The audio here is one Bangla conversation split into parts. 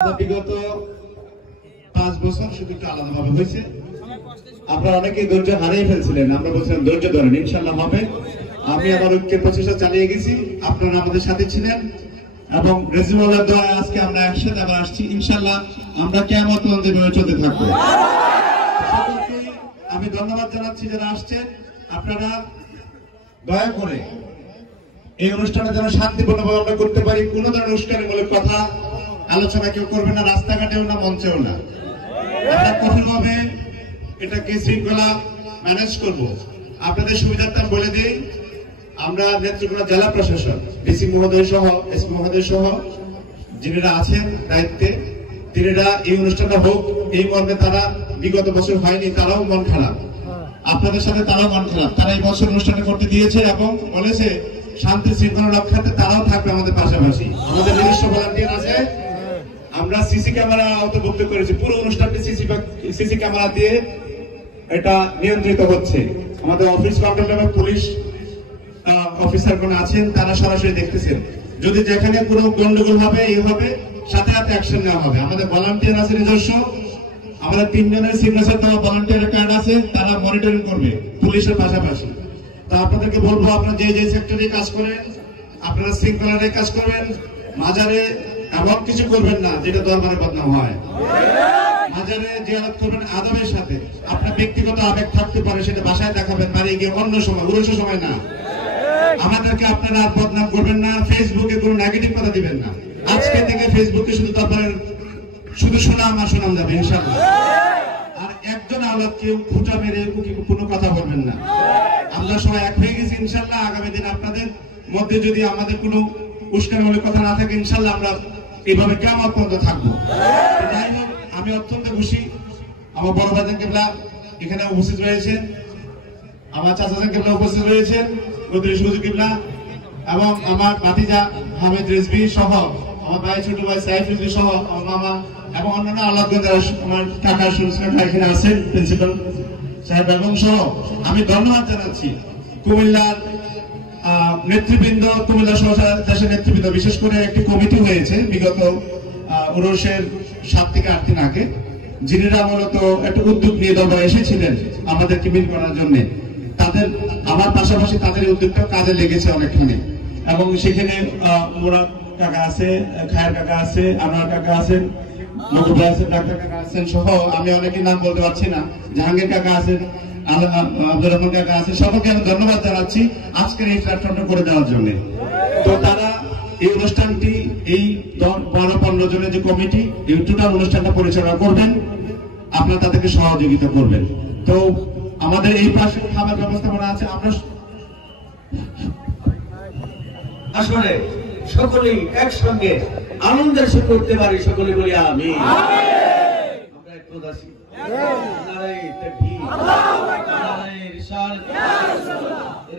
বিগত 5 বছর শুধু একটু আলাদাভাবে হয়েছে। আপনারা অনেকেই ধৈর্য হারিয়ে ফেলছিলেন, আমরা বলছিলাম ধৈর্য ধরেন, ইনশাআল্লাহ হবে। আমি আমার ঐক্যের প্রচেষ্টা চালিয়ে গেছি, আপনারা আমাদের সাথে ছিলেন এবং রেজিমুল্লাহর দোয়ায় আজকে আমরা একসাথে আবার আসছি। ইনশাআল্লাহ আমরা কিয়ামত পর্যন্ত এভাবে চলতে থাকবো। আমি ধন্যবাদ জানাচ্ছি যারা আসছেন। আপনারা দয়া করে এই অনুষ্ঠানে যেন শান্তিপূর্ণভাবে আমরা করতে পারি। কোন ধরনের উস্কানিমূলক কথা আলোচনা কেউ করবে না, রাস্তাঘাটেও না, মঞ্চেও না। আমরা কঠোরভাবে এটাকে শৃঙ্খলা ম্যানেজ করব। আপনাদের সুবিধার্থে আমি বলে দিই, আমরা নেত্রকোনা জেলা প্রশাসন ডিসি মহোদয় সহ এসপি মহোদয় সহ যিনিরা আছেন দায়িত্বে, তিনিরা এই অনুষ্ঠানটা হোক এই মর্মে, তারা বিগত বছর হয়নি, তারাও মন খারাপ, আপনাদের সাথে তারাও মন খারাপ। তারা এই বছর অনুষ্ঠানটা করতে দিয়েছে এবং বলেছে শান্তি শৃঙ্খলা রক্ষাতে তারাও থাকবে আমাদের পাশাপাশি। আমাদের নিজস্ব ভলান্টিয়ার আছে, আমরা সিসি ক্যামেরা অন্তর্ভুক্ত করেছি। পুরো অনুষ্ঠানটি সিসি ক্যামেরা দিয়ে এটা নিয়ন্ত্রিত হচ্ছে। আমাদের অফিস কন্ট্রোল এবং পুলিশ অফিসার কোন আছেন, তারা সরাসরি দেখতেছেন। যদি যেখানে কোনো গন্ডগোল হবে হবে সাথে সাথে অ্যাকশন নেওয়া হবে। আমাদের ভলান্টিয়ার আছে নিজস্ব, আমাদের 3 জনের সিগনেচার দেওয়া ভলান্টিয়ার কার্ড আছে, তারা মনিটরিং করবে পুলিশের পাশাপাশি। তো আপনাদেরকে বলবো, আপনারা যে যে সেক্টরে কাজ করেন, আপনারা শৃঙ্খলার কাজ করবেন, মাজারে এমন কিছু করবেন না যেটা দরবারে বদনাম হয়। মাজারে জিয়ারত করবেন আদবের সাথে। আপনার ব্যক্তিগত আবেগ থাকতে পারে, সেটা বাসায় দেখাবেন, বাড়ি গিয়ে অন্য সময়, উরস সময় না। আমাদেরকে আপনারা বদনাম করবেন না, ফেসবুকে কোনো নেগেটিভ কথা দিবেন না। আজকে থেকে ফেসবুকে শুধু দরবারের শুধু সুনাম আর সুনাম যাবে ইনশাআল্লাহ। আর একজন আলোক কেউ খুঁটা মেরে কোনো কথা বলবেন না। আমরা সবাই এক হয়ে গেছি ইনশাআল্লাহ। আগামী দিন আপনাদের মধ্যে যদি আমাদের কোনো উস্কানিমূলক কথা না থাকে, ইনশাআল্লাহ আমরা এইভাবে কিয়ামত পর্যন্ত থাকবো। যাই হোক, আমি অত্যন্ত খুশি আমার বড় ভাইজান কেবলা এখানে উপস্থিত রয়েছেন, আমার চাচাজান কেবলা উপস্থিত রয়েছেন, বদরুল সুজু কেবলা এবং আমার ভাতিজা হামিদ রিজভী সহ আমার ভাই ছোট ভাই সাইফ রিজভী সহ আমার মামা এবং অন্যান্য আলাদগঞ্জের আমার কাকা সুলসনা এখানে আছেন, প্রিন্সিপাল সাহেব এবং সহ আমি ধন্যবাদ জানাচ্ছি কুমিল্লার নেতৃবৃন্দ, কুমিল্লা সহ দেশের নেতৃবৃন্দ। বিশেষ করে একটি কমিটি হয়েছে বিগত উরসের 7 থেকে 8 দিন আগে, যিনিরা মূলত একটা উদ্যোগ নিয়ে দরবারে এসেছিলেন আমাদেরকে মিল করার জন্য। তাদের আমার পাশাপাশি তাদের উদ্যোগটা কাজে লেগেছে অনেকখানি এবং সেখানে মোরাদ কাকা আছে, খায়ের কাকা আছে, আনোয়ার কাকা আছেন, মকুব ভাই আছেন, ডাক্তার কাকা আছেন সহ আমি অনেকের নাম বলতে পারছি না, জাহাঙ্গীর কাকা আছেন, আব্দুর রহমান কাকা আছে। সকলকে আমি ধন্যবাদ জানাচ্ছি আজকের এই প্ল্যাটফর্মটা করে দেওয়ার জন্য। তো তারা এই অনুষ্ঠানটি, এই 12-15 জনের যে কমিটি, এই টোটাল অনুষ্ঠানটা পরিচালনা করবেন, আপনারা তাদেরকে সহযোগিতা করবেন। তো আমাদের এই পাশে খাবার ব্যবস্থাপনা আছে। আমরা আসলে সকলেই একসঙ্গে আনন্দের সাথে করতে পারি, সকলে বলি আমিন। আমরা একটু দাসী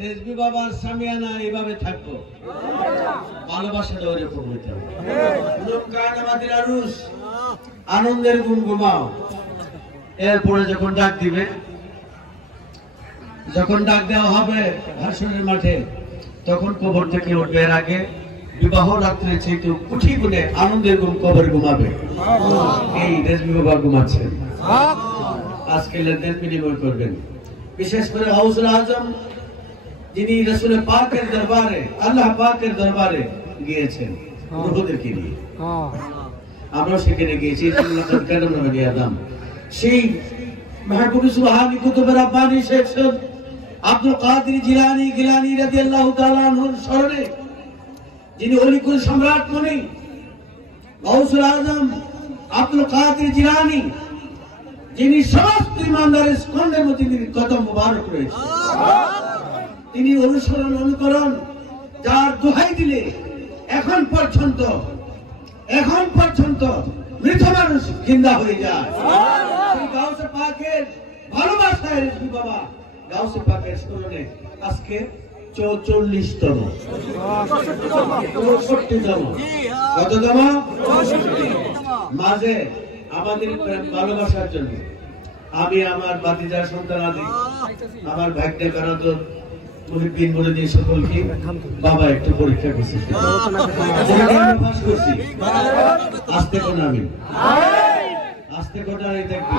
রেজবি বাবার সামিয়ানা এইভাবে থাকবো, ভালোবাসাটা ওরকম হইতে হবে। আনন্দের গুমগুমাও। এরপরে যখন ডাক দিবে, যখন ডাক দেওয়া হবে ভাষণের মাঠে, তখন কবর থেকে উঠবে। এর আগে বিবাহ রাত্রে চেয়ে উঠি গুনে আনন্দের ঘুম কবরে ঘুমাবে। এই রেজবি বাবা ঘুমাচ্ছেন, আজকে লেনদেন বিনিময় করবেন। বিশেষ করে গাউসুল আজম, যিনি রাসূল পাকের দরবারে, আল্লাহ পাকের দরবারে গিয়েছেন রূহদেরকে নিয়ে, আমরা সেখানে গিয়েছি। সেই মাহবুব সুবহানী কুতুব রাব্বানী শেখ সৈয়দ আব্দুল কাদের জিলানী রাদিয়াল্লাহু তাআলা আনহুর স্মরণে, যিনি অলিকুল সম্রাট মনি গাউসুল আজম আব্দুল কাদের জিলানী, যিনি সমস্ত ইমানদারের স্কন্ধের মধ্যে কদম মুবারক রয়েছে, তিনি অনুসরণ অনুকরণ, যার দোহাই দিলে এখন পর্যন্ত মৃত মানুষ জিন্দা হয়ে যায়। গাউসে পাকের ভালোবাসায় রেজবি বাবা গাউসে পাকের স্মরণে আজকে 44তম, 64তম, কততম? মাঝে আমাদের ভালোবাসার জন্য আমি আমার ভাতিজার সন্তানাদি, আমার ভাগ্নে বেড়াদর মুহিদ্দিন মুরিদিন সকলকে বাবা একটু পরীক্ষা করছি, আস্তে কোন আমি আস্তে কোন দেখবি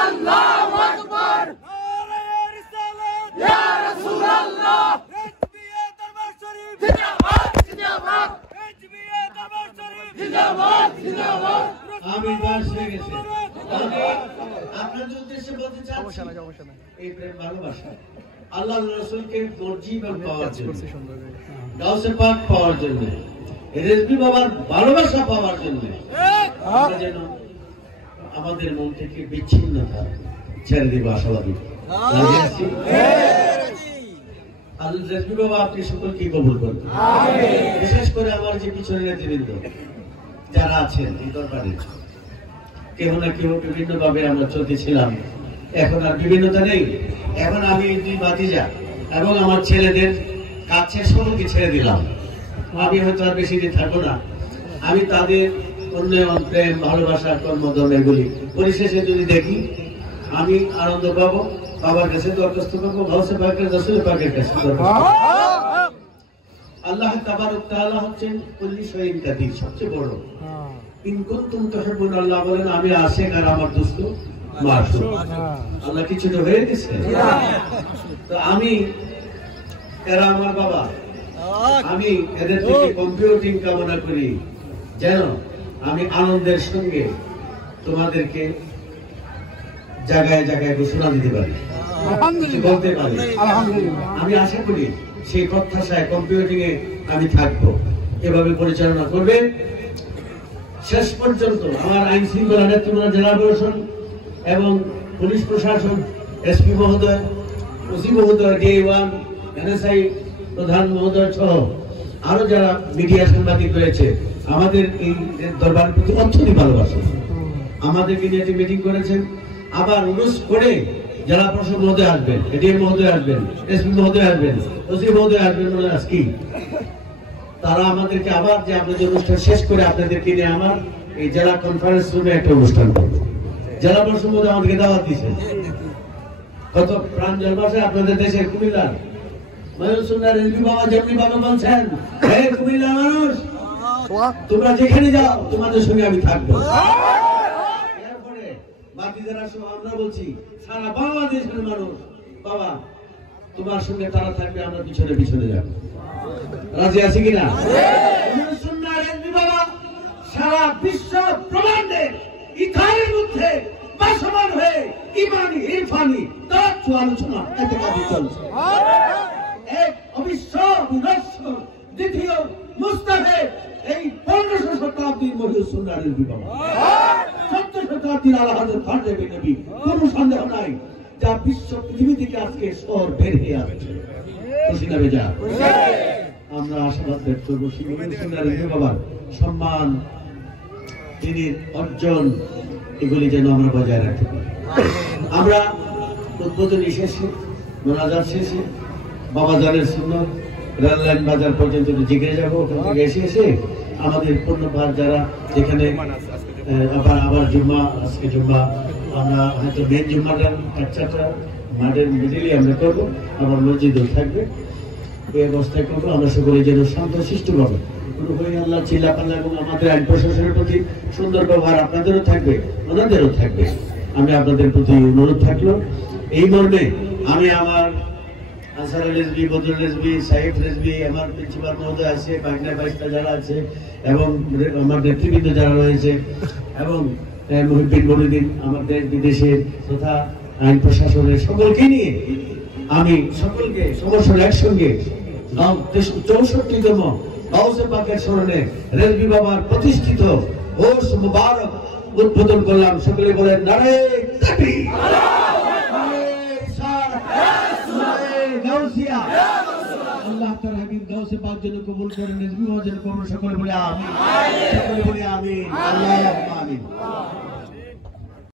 আল্লাহু আকবার ইয়া রাসূলুল্লাহ দরবার শরীফ জিন্দাবাদ জিন্দাবাদ দরবার শরীফ জিন্দাবাদ জিন্দাবাদ আমি বাস হয়ে গেছে। আপনাদের উদ্দেশ্যে বলতে চাচ্ছি এই প্রেম ভালোবাসা আল্লাহ রাসূলকে মর্জিদ পাওয়ার জন্য, গাউসে পাক পাওয়ার জন্য, রেজবি বাবার ভালোবাসা পাওয়ার জন্য আমরা যেন আমাদের মন থেকে বিচ্ছিন্নতা ছেড়ে দিব। আশাবাদী আল্লাহ রেজবি বাবা আপনি সকলকে কবুল করবেন। বিশেষ করে আমার যে পিছনে নেতৃবৃন্দ যারা আছেন এই দরবারে, কেউ না কেউ বিভিন্ন ভাবে আমরা চলতেছিলাম, এখন আর বিভিন্নতা নেই। এখন আমি দুই ভাতিজা এবং আমার ছেলেদের কাছে সকলকে ছেড়ে দিলাম। আমি হয়তো আর বেশি দিন থাকবো না। আমি তাদের উন্নয়ন, প্রেম, ভালোবাসা, কর্মদল এগুলি পরিশেষে যদি দেখি আমি আনন্দ পাবো, বাবার কাছে দরখাস্ত করবো, গাউসে পাকের রাসূল পাকের কাছে দরখাস্ত। আল্লাহ তাবারক তাআলা হচ্ছেন কুল্লি শাইইন কাদির, সবচেয়ে বড়। ইন কুনতুম তুহিব্বুন আল্লাহ বলেন আমি আশিক আর আমার দোস্ত মাশুক। আল্লাহ কিছু তো হয়ে গেছে। তো আমি এরা আমার বাবা, আমি এদের থেকে কম্পিউটিং কামনা করি যেন আমি আনন্দের সঙ্গে তোমাদেরকে জায়গায় জায়গায় ঘোষণা দিতে পারি, বলতে পারি। আমি আশা করি সেই প্রত্যাশায় কম্পিউটিং এ আমি থাকবো। এভাবে পরিচালনা করবে শেষ পর্যন্ত আমার আইন শৃঙ্খলা নেতৃত্ব, জেলা প্রশাসন এবং পুলিশ প্রশাসন, এসপি মহোদয়, ওসি মহোদয়, DA1, NSI প্রধান মহোদয় সহ আরো যারা মিডিয়া সাংবাদিক রয়েছে, আমাদের এই দরবারের প্রতি অত্যন্ত ভালোবাসা। আমাদেরকে নিয়ে একটি মিটিং করেছেন, আবার অনুরোধ করে জেলা প্রশাসক মহোদয় আসবেন, এডিএম মহোদয় আসবেন, এসপি মহোদয় আসবেন, ওসি মহোদয় আসবেন, মানে আজকে তারা আমাদেরকে আবার যে আপনাদের অনুষ্ঠান শেষ করে আপনাদেরকে নিয়ে আমার এই জেলা কনফারেন্স রুমে একটা অনুষ্ঠান করবো। জেলা প্রশাসক মহোদয় আমাদেরকে দাওয়াত দিয়েছে। কত প্রাণ জলবাসায় আপনাদের দেশের কুমিল্লার বাবা যেমনি বাবা বলছেন, হে কুমিল্লার মানুষ তোমরা যেখানে যাও তোমাদের সঙ্গে আমি থাকবো। এরপরে বাকি যারা সব আমরা বলছি সারা বাংলাদেশের মানুষ, বাবা তোমার সঙ্গে তারা থাকবে, আমরা পিছনে পিছনে যাবো। রাজি আছি কিনা? বাবা সারা বিশ্ব ব্রহ্মাণ্ডের ইতিহাসের মধ্যে ভাসমান হয়ে ইমানি ইরফানি তথ্য আলোচনা এতে কাজে চলছে। এক অবিশ্বাস্য দ্বিতীয় মুস্তাফেদ এই 1500 শতাব্দীর মহিউসুন্নাহর বিবাহ, 17 শতাব্দীর আলা হযরত খাজা নবী, কোনো সন্দেহ নাই যা বিশ্ব পৃথিবী থেকে আজকে শহর বের হয়ে আসছে। খুশি না বেজা? আমরা আশাবাদ ব্যক্ত করছি মহিউসুন্নাহর বাবার সম্মান, তিনি অর্জন, এগুলি যেন আমরা বজায় রাখতে পারি। আমরা উদ্বোধনী শেষে, মোনাজাত শেষে বাবা জানের সুন্নাত রেললাইন বাজার পর্যন্ত জিগে যাবো। ওখান থেকে এসে আমাদের পূর্ণবার যারা যেখানে আবার জুম্মা, আজকে জুম্মা আমরা হয়তো মেন জুম্মাটা 4টা মাঠের মিডিলে আমরা করবো, আবার মসজিদও থাকবে। এই অবস্থায় করবো আমরা সকলে যেন শান্ত শিষ্ট পাবো, কোনো হয়ে আল্লাহ চিল্লা পাল্লা, এবং আমাদের আইন প্রশাসনের প্রতি সুন্দর ব্যবহার আপনাদেরও থাকবে, ওনাদেরও থাকবে। আমি আপনাদের প্রতি অনুরোধ থাকলো এই মর্মে, আমি আমার আনসার রেজবি, বদরুল রেজবি, সাইফ রেজবি, আমার প্রিন্সিপাল মহোদয় আছে, বাগনা বাইশটা যারা আছে, এবং আমার নেতৃবৃন্দ যারা রয়েছে, এবং মুহিদ্দিন মুরিদিন, আমার দেশ বিদেশের তথা আইন প্রশাসনের সকলকে নিয়ে আমি সকলকে সমস্যার একসঙ্গে 64তম গাউসে পাকের স্মরণে রেজবি বাবার প্রতিষ্ঠিত ওরস মুবারক উদ্বোধন করলাম। সকলে বলেন নারে তাকবীর, আল্লাহ তাআলা হাবিব গাউসে পাক যেন কবুল করেন, রেজবি বাবা যেন কবুল, সকলে বলে আমিন, সকলে বলে আমিন, আল্লাহুম্মা আমিন।